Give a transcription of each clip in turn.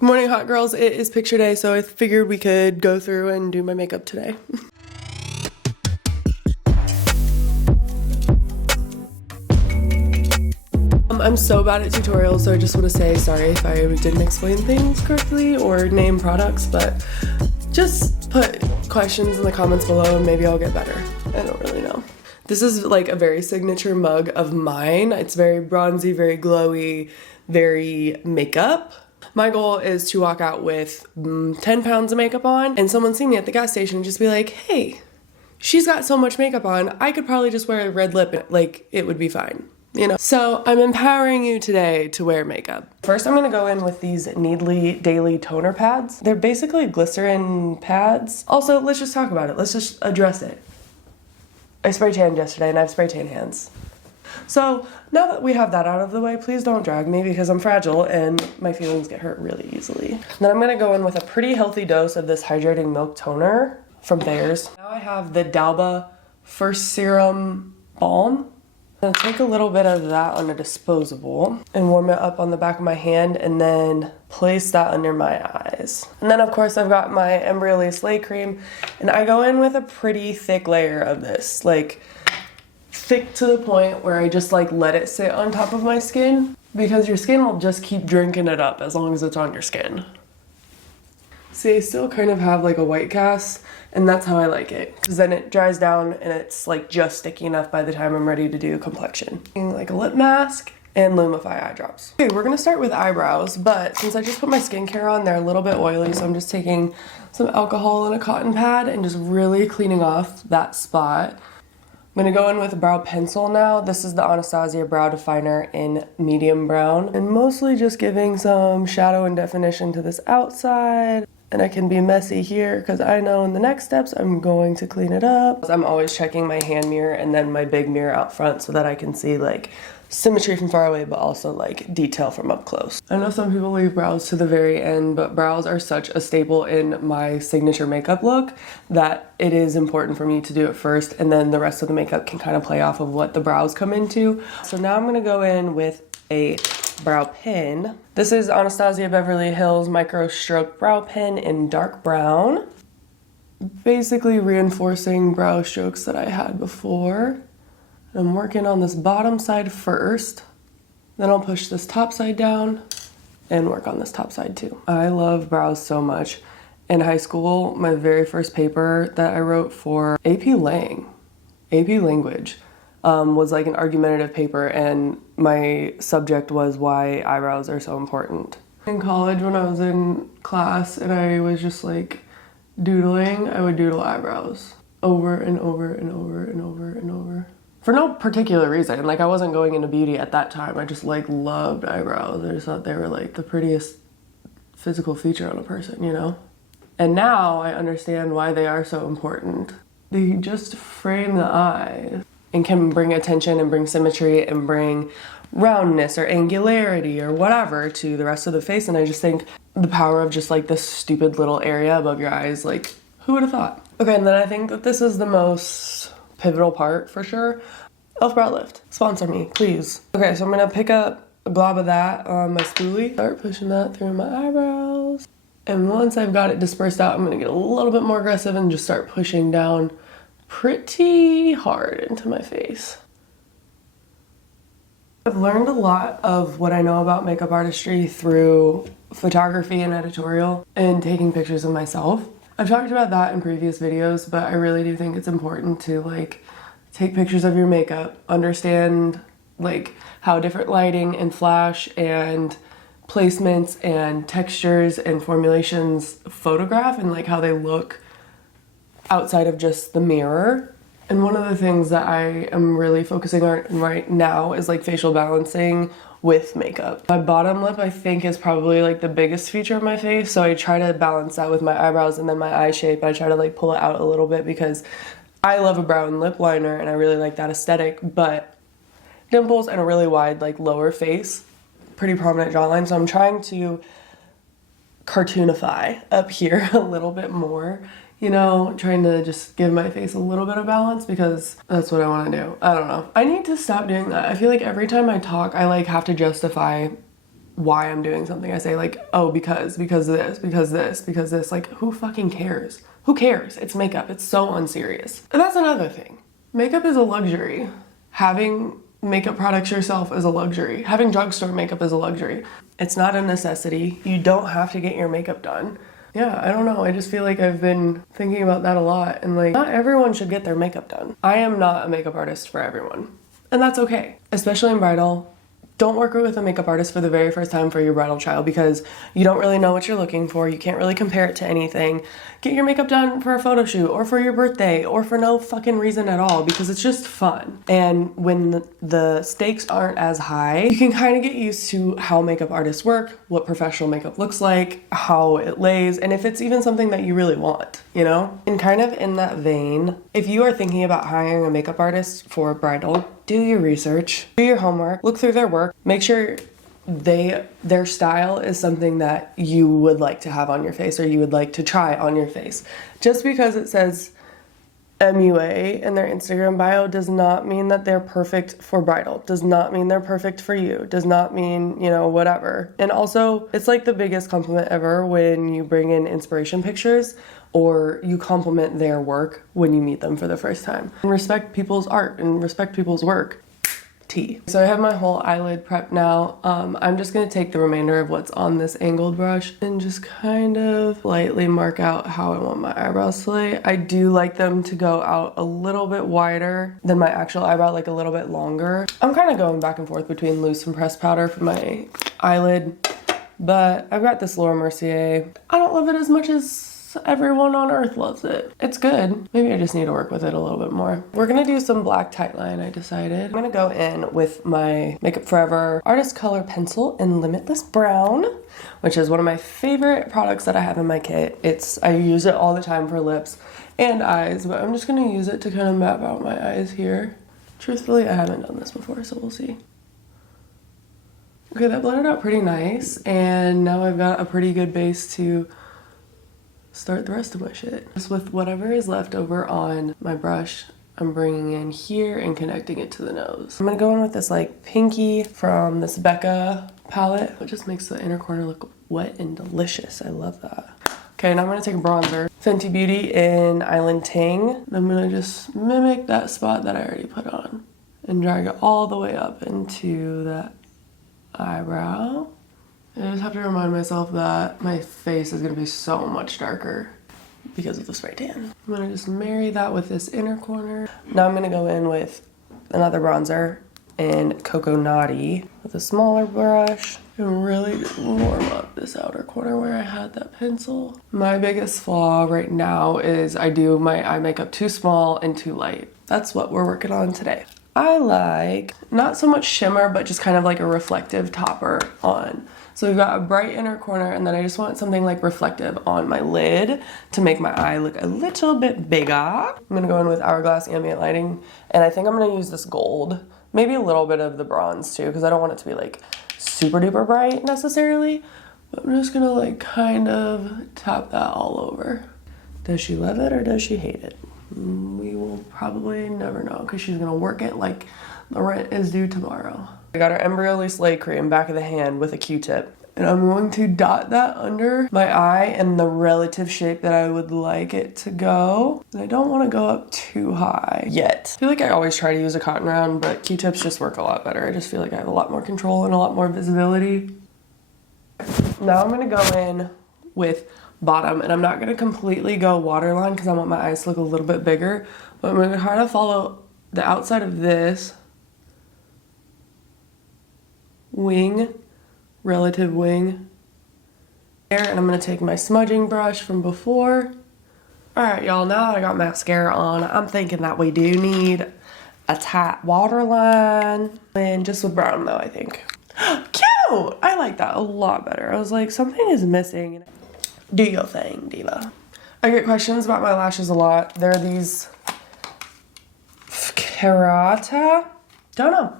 Good morning, hot girls. It is picture day, so I figured we could go through and do my makeup today. I'm so bad at tutorials, so I just want to say sorry if I didn't explain things correctly or name products, but just put questions in the comments below and maybe I'll get better. I don't really know. This is like a very signature mug of mine. It's very bronzy, very glowy, very makeup. My goal is to walk out with 10 pounds of makeup on and someone see me at the gas station and just be like, hey, she's got so much makeup on, I could probably just wear a red lip, like it would be fine, you know? So I'm empowering you today to wear makeup. First, I'm gonna go in with these Needly Daily Toner Pads. They're basically glycerin pads. Also, let's just talk about it. Let's just address it. I spray tanned yesterday and I have spray tan hands. So now that we have that out of the way, please don't drag me because I'm fragile and my feelings get hurt really easily. Then I'm gonna go in with a pretty healthy dose of this hydrating milk toner from Thayer's. Now I have the Dalba First Serum Balm. I'm gonna take a little bit of that on a disposable and warm it up on the back of my hand and then place that under my eyes. And then of course I've got my Embryolase Lay Cream and I go in with a pretty thick layer of this, like thick to the point where I just like let it sit on top of my skin because your skin will just keep drinking it up as long as it's on your skin. See, I still kind of have like a white cast and that's how I like it because then it dries down and it's like just sticky enough by the time I'm ready to do complexion. Like a lip mask and Lumify eye drops. Okay, we're gonna start with eyebrows, but since I just put my skincare on, they're a little bit oily, so I'm just taking some alcohol and a cotton pad and just really cleaning off that spot. I'm gonna go in with a brow pencil now. This is the Anastasia Brow Definer in medium brown. And mostly just giving some shadow and definition to this outside. And I can be messy here because I know in the next steps I'm going to clean it up. I'm always checking my hand mirror and then my big mirror out front so that I can see like symmetry from far away but also like detail from up close. I know some people leave brows to the very end, but brows are such a staple in my signature makeup look that it is important for me to do it first and then the rest of the makeup can kind of play off of what the brows come into. So now I'm gonna go in with a brow pen. This is Anastasia Beverly Hills Micro Stroke Brow Pen in dark brown. Basically reinforcing brow strokes that I had before. I'm working on this bottom side first, then I'll push this top side down and work on this top side too. I love brows so much. In high school, my very first paper that I wrote for AP Language, was like an argumentative paper and my subject was why eyebrows are so important. In college when I was in class and I was just like doodling, I would doodle eyebrows over and over and over and over and over. For no particular reason, like I wasn't going into beauty at that time, I just like loved eyebrows. I just thought they were like the prettiest physical feature on a person, you know? And now I understand why they are so important. They just frame the eyes and can bring attention and bring symmetry and bring roundness or angularity or whatever to the rest of the face. And I just think the power of just like this stupid little area above your eyes, like who would have thought? Okay, and then I think that this is the most pivotal part for sure. e.l.f. Brow Lift, sponsor me, please. Okay, so I'm gonna pick up a blob of that on my spoolie, start pushing that through my eyebrows. And once I've got it dispersed out, I'm gonna get a little bit more aggressive and just start pushing down pretty hard into my face. I've learned a lot of what I know about makeup artistry through photography and editorial and taking pictures of myself. I've talked about that in previous videos, but I really do think it's important to like take pictures of your makeup, understand like how different lighting and flash and placements and textures and formulations photograph and like how they look outside of just the mirror. And one of the things that I am really focusing on right now is like facial balancing with makeup. My bottom lip I think is probably like the biggest feature of my face, so I try to balance that with my eyebrows and then my eye shape. I try to like pull it out a little bit because I love a brow and lip liner and I really like that aesthetic, but dimples and a really wide like lower face, pretty prominent jawline, so I'm trying to cartoonify up here a little bit more, you know, trying to just give my face a little bit of balance because that's what I want to do. I don't know. I need to stop doing that. I feel like every time I talk, I like have to justify why I'm doing something. I say like, oh, because this. Like, who fucking cares? Who cares? It's makeup. It's so unserious. And that's another thing. Makeup is a luxury. Having makeup products yourself is a luxury. Having drugstore makeup is a luxury. It's not a necessity. You don't have to get your makeup done. Yeah, I don't know. I just feel like I've been thinking about that a lot, and like, not everyone should get their makeup done. I am not a makeup artist for everyone, and that's okay. Especially in bridal. Don't work with a makeup artist for the very first time for your bridal child because you don't really know what you're looking for. You can't really compare it to anything. Get your makeup done for a photo shoot or for your birthday or for no fucking reason at all because it's just fun. And when the stakes aren't as high, you can kind of get used to how makeup artists work, what professional makeup looks like, how it lays, and if it's even something that you really want, you know? And kind of in that vein, if you are thinking about hiring a makeup artist for bridal, do your research, do your homework, look through their work, make sure their style is something that you would like to have on your face or you would like to try on your face. Just because it says MUA in their Instagram bio does not mean that they're perfect for bridal, does not mean they're perfect for you, does not mean, you know, whatever. And also, it's like the biggest compliment ever when you bring in inspiration pictures or you compliment their work when you meet them for the first time. And respect people's art and respect people's work. Tea. So I have my whole eyelid prepped now. I'm just gonna take the remainder of what's on this angled brush and just kind of lightly mark out how I want my eyebrows to lay. I do like them to go out a little bit wider than my actual eyebrow, like a little bit longer. I'm kind of going back and forth between loose and pressed powder for my eyelid, but I've got this Laura Mercier. I don't love it as much as everyone on earth loves it. It's good. Maybe I just need to work with it a little bit more. We're gonna do some black tightline, I decided. I'm gonna go in with my Makeup Forever Artist Color Pencil in Limitless Brown, which is one of my favorite products that I have in my kit. I use it all the time for lips and eyes, but I'm just gonna use it to kind of map out my eyes here. Truthfully, I haven't done this before, so we'll see. Okay, that blended out pretty nice, and now I've got a pretty good base to start the rest of my shit. Just with whatever is left over on my brush, I'm bringing in here and connecting it to the nose. I'm gonna go in with this like pinky from this Becca palette. It just makes the inner corner look wet and delicious. I love that. Okay, now I'm gonna take a bronzer. Fenty Beauty in Island Ting. I'm gonna just mimic that spot that I already put on and drag it all the way up into that eyebrow. I just have to remind myself that my face is gonna be so much darker because of the spray tan. I'm gonna just marry that with this inner corner. Now I'm gonna go in with another bronzer in Cocoa Naughty with a smaller brush and really just warm up this outer corner where I had that pencil. My biggest flaw right now is I do my eye makeup too small and too light. That's what we're working on today. I like not so much shimmer, but just kind of like a reflective topper on. So we've got a bright inner corner, and then I just want something like reflective on my lid to make my eye look a little bit bigger. I'm gonna go in with Hourglass Ambient Lighting, and I think I'm gonna use this gold, maybe a little bit of the bronze too, because I don't want it to be like super duper bright necessarily, but I'm just gonna like kind of tap that all over. Does she love it or does she hate it? We will probably never know, because she's gonna work it like the rent is due tomorrow. I got our Embryo Loose Lay Cream back of the hand with a Q-tip, and I'm going to dot that under my eye in the relative shape that I would like it to go. And I don't want to go up too high yet. I feel like I always try to use a cotton round, but Q-tips just work a lot better. I just feel like I have a lot more control and a lot more visibility. Now I'm going to go in with bottom, and I'm not going to completely go waterline because I want my eyes to look a little bit bigger, but I'm going to try to follow the outside of this wing, relative wing there, and I'm gonna take my smudging brush from before. All right, y'all, now that I got mascara on, I'm thinking that we do need a tight waterline, and just with brown though, I think. Cute! I like that a lot better. I was like, something is missing. Do your thing, diva. I get questions about my lashes a lot. They're these Kerata? Don't know.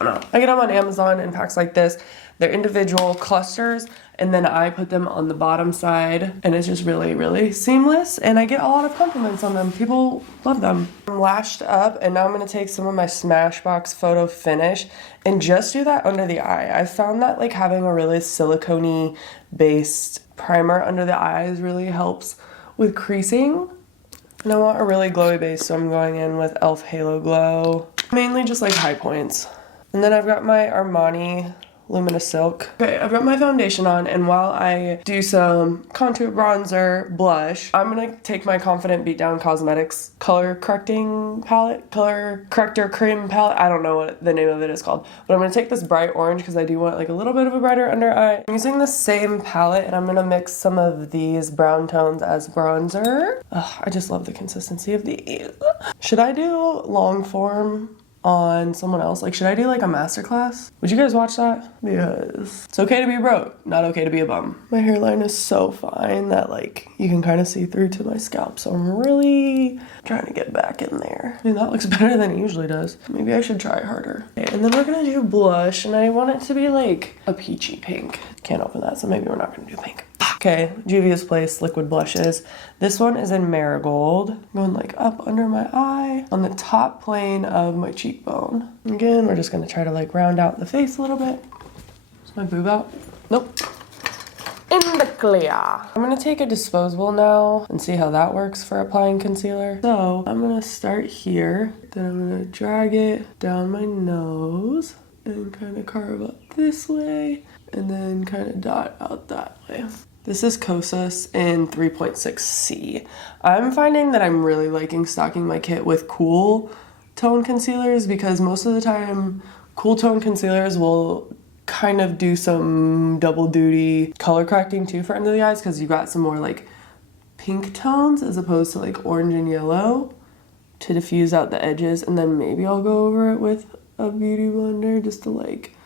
I get them on Amazon in packs like this. They're individual clusters, and then I put them on the bottom side, and it's just really, really seamless, and I get a lot of compliments on them. People love them. I'm lashed up, and now I'm gonna take some of my Smashbox Photo Finish and just do that under the eye. I found that like having a really silicone based primer under the eyes really helps with creasing. And I want a really glowy base, so I'm going in with e.l.f. Halo Glow. Mainly just like high points. And then I've got my Armani Luminous Silk. Okay, I've got my foundation on, and while I do some contour bronzer blush, I'm gonna take my Confident Beatdown Cosmetics color corrector cream palette. I don't know what the name of it is called, but I'm gonna take this bright orange because I do want like a little bit of a brighter under eye. I'm using the same palette, and I'm gonna mix some of these brown tones as bronzer. Ugh, I just love the consistency of these. Should I do long form on someone else? Like, should I do like a masterclass? Would you guys watch that? Because it's okay to be broke, not okay to be a bum. My hairline is so fine that like you can kind of see through to my scalp, so I'm really trying to get back in there. I mean, that looks better than it usually does. Maybe I should try harder. Okay, and then we're gonna do blush, and I want it to be like a peachy pink. Can't open that, so maybe we're not gonna do pink. Okay, Juvia's Place liquid blushes. This one is in Marigold. Going like up under my eye on the top plane of my cheekbone. Again, we're just gonna try to like round out the face a little bit. Is my boob out? Nope. In the clear. I'm gonna take a disposable now and see how that works for applying concealer. So I'm gonna start here, then I'm gonna drag it down my nose and kind of carve up this way, and then kind of dot out that way. This is Kosas in 3.6C. I'm finding that I'm really liking stocking my kit with cool tone concealers because most of the time cool tone concealers will kind of do some double duty color correcting too for under the eyes because you've got some more like pink tones as opposed to like orange and yellow to diffuse out the edges, and then maybe I'll go over it with a beauty blender just to like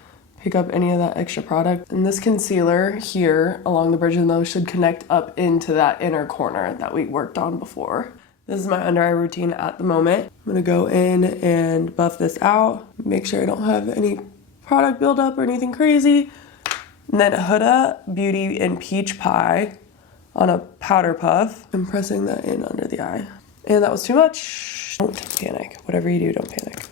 pick up any of that extra product. And this concealer here along the bridge of the nose should connect up into that inner corner that we worked on before. This is my under eye routine at the moment. I'm gonna go in and buff this out, make sure I don't have any product buildup or anything crazy. And then Huda Beauty in Peach Pie on a powder puff. I'm pressing that in under the eye. And that was too much. Don't panic. Whatever you do, don't panic.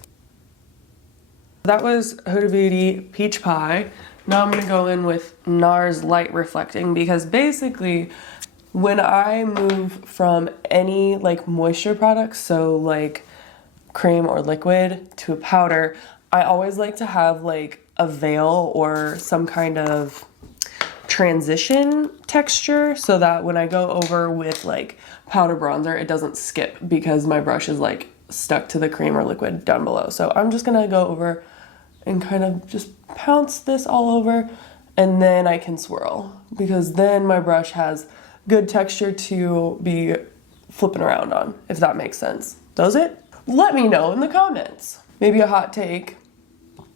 That was Huda Beauty Peach Pie. Now I'm gonna go in with NARS Light Reflecting because basically when I move from any like moisture products, so like cream or liquid to a powder, I always like to have like a veil or some kind of transition texture so that when I go over with like powder bronzer, it doesn't skip because my brush is like stuck to the cream or liquid down below. So I'm just gonna go over and kind of just pounce this all over, and then I can swirl because then my brush has good texture to be flipping around on, if that makes sense. Does it? Let me know in the comments. Maybe a hot take,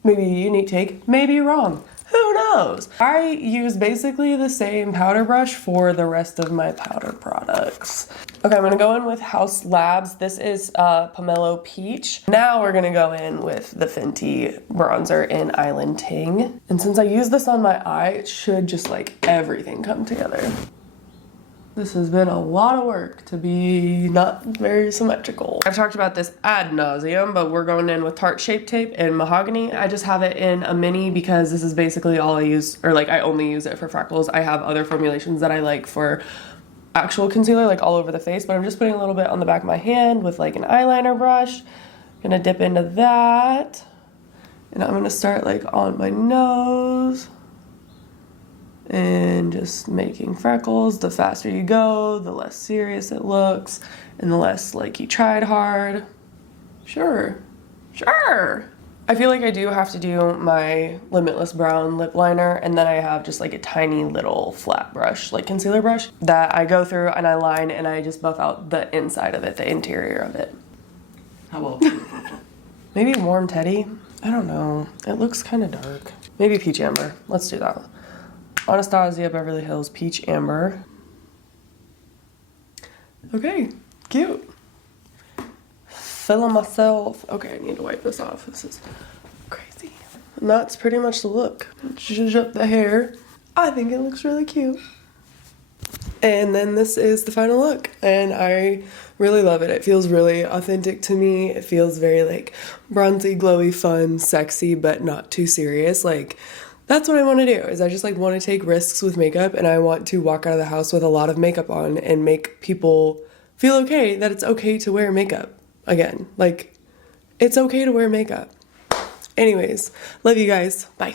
maybe a unique take, maybe wrong. Who knows? I use basically the same powder brush for the rest of my powder products. Okay, I'm gonna go in with House Labs. This is Pomelo Peach. Now we're gonna go in with the Fenty bronzer in Island Ting. And since I use this on my eye, it should just like everything come together. This has been a lot of work to be not very symmetrical. I've talked about this ad nauseum, but we're going in with Tarte Shape Tape and Mahogany. I just have it in a mini because this is basically all I use, or like I only use it for freckles. I have other formulations that I like for actual concealer, like all over the face, but I'm just putting a little bit on the back of my hand with like an eyeliner brush. Gonna dip into that. And I'm gonna start like on my nose. And just making freckles. The faster you go, the less serious it looks, and the less like you tried hard. Sure. I feel like I do have to do my Limitless Brown lip liner, and then I have just like a tiny little flat brush, like concealer brush, that I go through and I line and I just buff out the inside of it, the interior of it. How well? Maybe Warm Teddy? I don't know. It looks kind of dark. Maybe Peach Amber. Let's do that. Anastasia Beverly Hills Peach Amber. Okay, cute. Feeling myself. Okay, I need to wipe this off. This is crazy. And that's pretty much the look. Zhuzh up the hair. I think it looks really cute. And then this is the final look, and I really love it. It feels really authentic to me. It feels very like bronzy, glowy, fun, sexy, but not too serious. Like, that's what I want to do, is I just like want to take risks with makeup, and I want to walk out of the house with a lot of makeup on and make people feel okay that it's okay to wear makeup again. Like, it's okay to wear makeup. Anyways, love you guys. Bye.